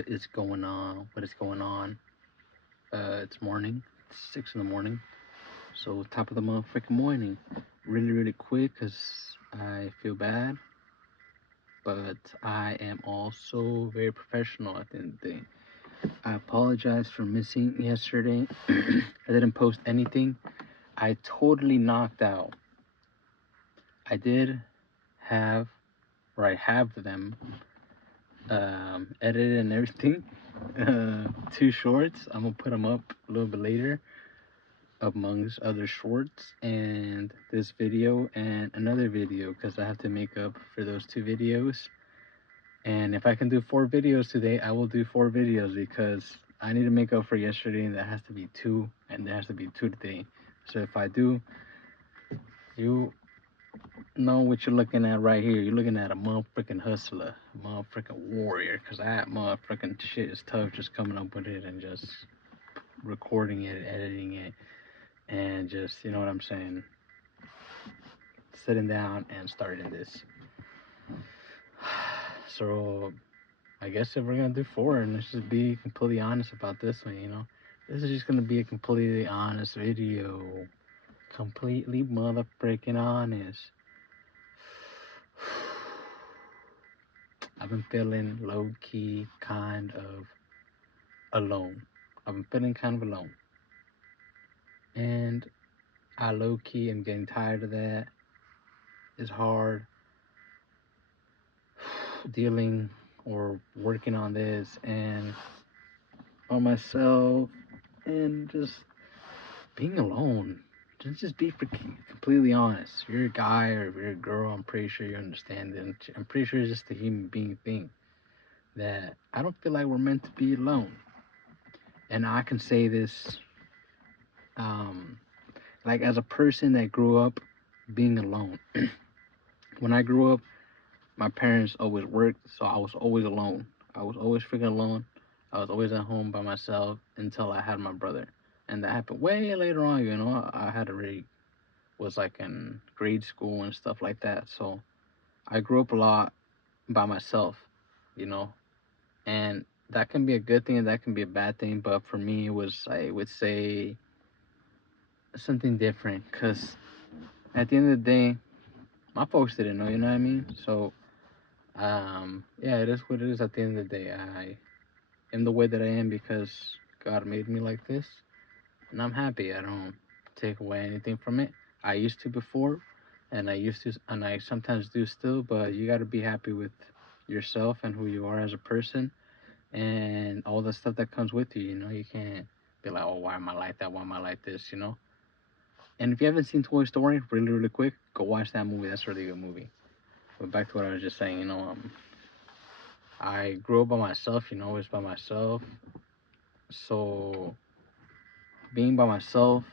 what is going on? It's morning. It's 6 in the morning. So top of the motherfucking morning. Really quick because I feel bad. But I am also very professional at the end of the day. I apologize for missing yesterday. I didn't post anything. I totally knocked out. I did have, or I have them edited and everything. Two shorts. I'm gonna put them up a little bit later, amongst other shorts, and this video and another video because I have to make up for those two videos. And if I can do 4 videos today, I will do 4 videos because I need to make up for yesterday, and that has to be 2, and there has to be 2 today. So if I do, you know what you're looking at right here. You're looking at a motherfucking hustler, a motherfucking warrior, because that motherfucking shit is tough just coming up with it and just recording it, editing it, and just, you know what I'm saying, sitting down and starting this. So I guess if we're gonna do 4, and let's just be completely honest about this one, this is just gonna be a completely honest video. Completely motherfucking honest. I've been feeling low-key kind of alone. I've been feeling kind of alone. And I low-key am getting tired of that. It's hard dealing or working on this and on myself and just being alone. Just be completely honest. If you're a guy or if you're a girl, I'm pretty sure you understand it. I'm pretty sure it's just a human being thing that I don't feel like we're meant to be alone. And I can say this, like as a person that grew up being alone. When I grew up, my parents always worked, so I was always alone. I was always freaking alone. I was always at home by myself until I had my brother. And that happened way later on, I had already was like in grade school and stuff like that. So I grew up a lot by myself, you know. And that can be a good thing and that can be a bad thing, but for me it was, I would say, something different cuz at the end of the day, my folks didn't know, you know what I mean? So yeah, it is what it is. At the end of the day, I am the way that I am because God made me like this, and I'm happy. I don't take away anything from it. I used to before, and I sometimes do still, but you got to be happy with yourself and who you are as a person and all the stuff that comes with you. You can't be like, oh, why am I like that? Why am I like this? And if you haven't seen Toy Story, really quick, go watch that movie. That's a really good movie. But back to what I was just saying, I grew up by myself, always by myself. So being by myself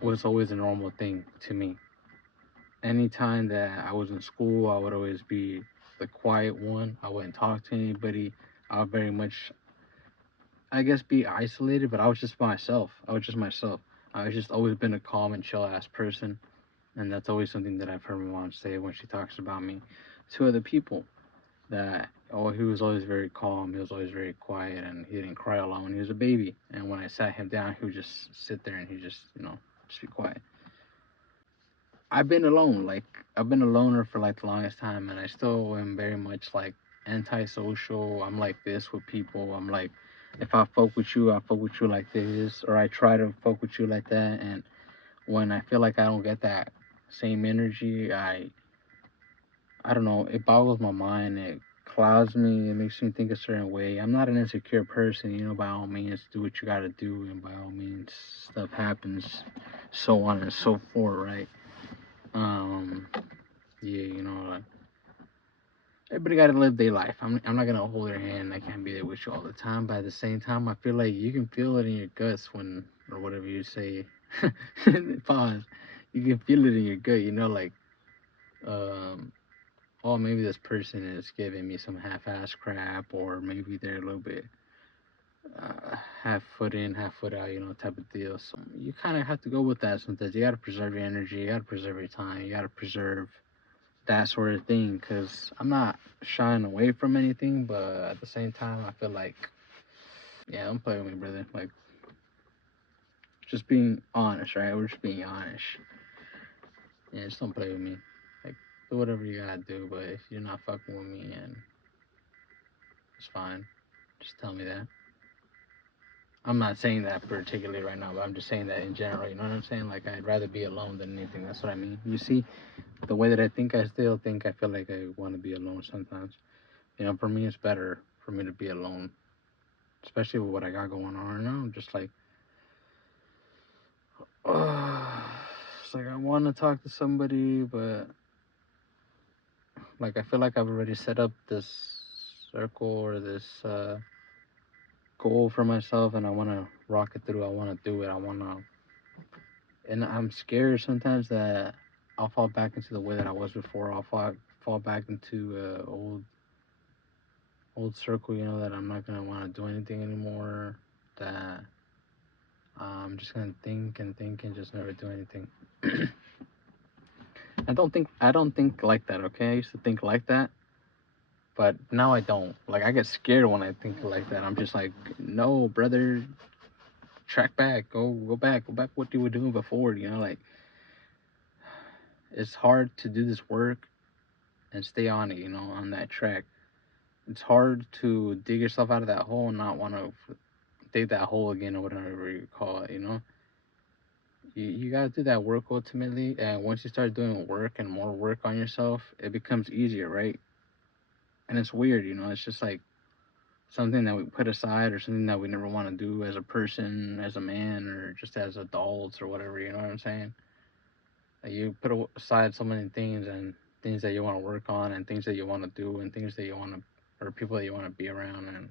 was always a normal thing to me. Anytime that I was in school, I would always be the quiet one. I wouldn't talk to anybody. I would very much, I guess, be isolated, but I was just myself. I was just myself. I was just always been a calm and chill ass person. And that's always something that I've heard my mom say when she talks about me to other people. That, oh, he was always very calm, he was always very quiet, and he didn't cry a lot when he was a baby. And when I sat him down, he would just sit there and he just, just be quiet. I've been alone, like I've been a loner for like the longest time, and I still am very much like antisocial. I'm like this with people. I'm like, if I fuck with you, I fuck with you like this, or I try to fuck with you like that. And when I feel like I don't get that same energy, I don't know, it boggles my mind. It clouds me. It makes me think a certain way. I'm not an insecure person, by all means, do what you gotta do, and by all means, stuff happens, so on and so forth, right? Um, yeah, everybody gotta live their life. I'm not gonna hold their hand. I can't be there with you all the time, but at the same time, I feel like you can feel it in your guts when, or whatever you say, pause. You can feel it in your gut, like, um, oh, maybe this person is giving me some half-ass crap, or maybe they're a little bit half foot in, half foot out, type of deal. So you kind of have to go with that sometimes. You got to preserve your energy, you got to preserve your time, you got to preserve that sort of thing. Because I'm not shying away from anything, but at the same time, I feel like, yeah, don't play with me, brother. Like, just being honest, right? We're just being honest. Yeah, just don't play with me. Like, do whatever you gotta do, but if you're not fucking with me, and it's fine. Just tell me that. I'm not saying that particularly right now, but I'm just saying that in general. You know what I'm saying? Like, I'd rather be alone than anything. That's what I mean. You see, the way that I think, I still think I feel like I want to be alone sometimes. You know, for me, it's better for me to be alone, especially with what I got going on right now. I'm just like, it's like I want to talk to somebody, but like I feel like I've already set up this circle or this goal for myself, and I want to rock it through. I want to do it. I want to, and I'm scared sometimes that I'll fall back into the way that I was before. I'll fall back into old circle. You know, that I'm not gonna want to do anything anymore. That I'm just gonna think and just never do anything. I don't think like that. Okay, I used to think like that, but now I don't. Like, I get scared when I think like that. I'm just like, no, brother, track back, go back what you were doing before. You know, like, it's hard to do this work and stay on it. You know, on that track. It's hard to dig yourself out of that hole and not want to dig that hole again or whatever you call it. You know, you gotta do that work ultimately, and once you start doing work and more work on yourself, it becomes easier, right? And it's weird, you know. It's just like something that we put aside or something that we never want to do as a person, as a man, or just as adults or whatever. You know what I'm saying? Like, you put aside so many things and things that you want to work on and things that you want to do and things that you want to, or people that you want to be around. And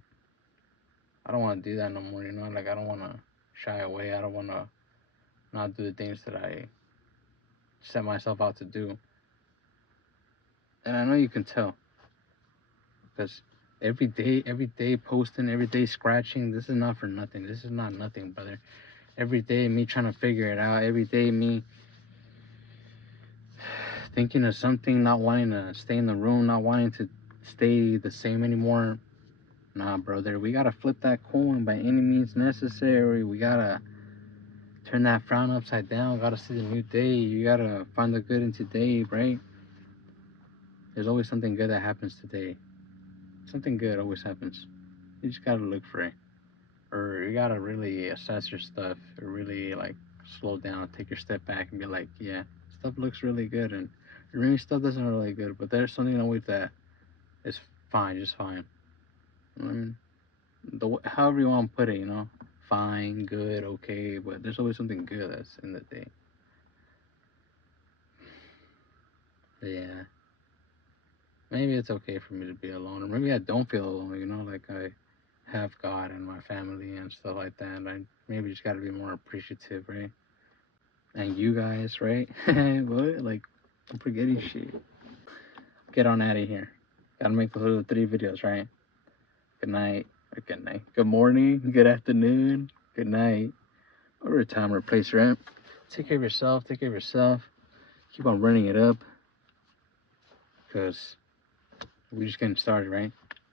I don't want to do that no more. You know, like, I don't want to shy away. I don't want to not do the things that I set myself out to do. And I know you can tell because every day posting, every day scratching. This is not for nothing. This is not nothing, brother. Every day me trying to figure it out. Every day me thinking of something, not wanting to stay in the room, not wanting to stay the same anymore. Nah, brother, we gotta flip that coin by any means necessary. We gotta turn that frown upside down. Gotta see the new day. You gotta find the good in today, right? There's always something good that happens today. Something good always happens. You just gotta look for it. Or you gotta really assess your stuff, or really like slow down, take your step back and be like, yeah, stuff looks really good, and maybe stuff doesn't look really good, but there's something always that is fine, just fine. I mean, however you want to put it, you know, fine, good, okay, but there's always something good that's in the day. But yeah, maybe it's okay for me to be alone, or maybe I don't feel alone, you know, like I have God and my family and stuff like that. I maybe just gotta be more appreciative, right? And you guys, right? What? Like, I'm forgetting shit. Get on out of here. Gotta make those little 3 videos, right? Good night. Or good night. Good morning. Good afternoon. Good night. Whatever time or place you're at. Take care of yourself. Take care of yourself. Keep on running it up. Because we're just getting started, right?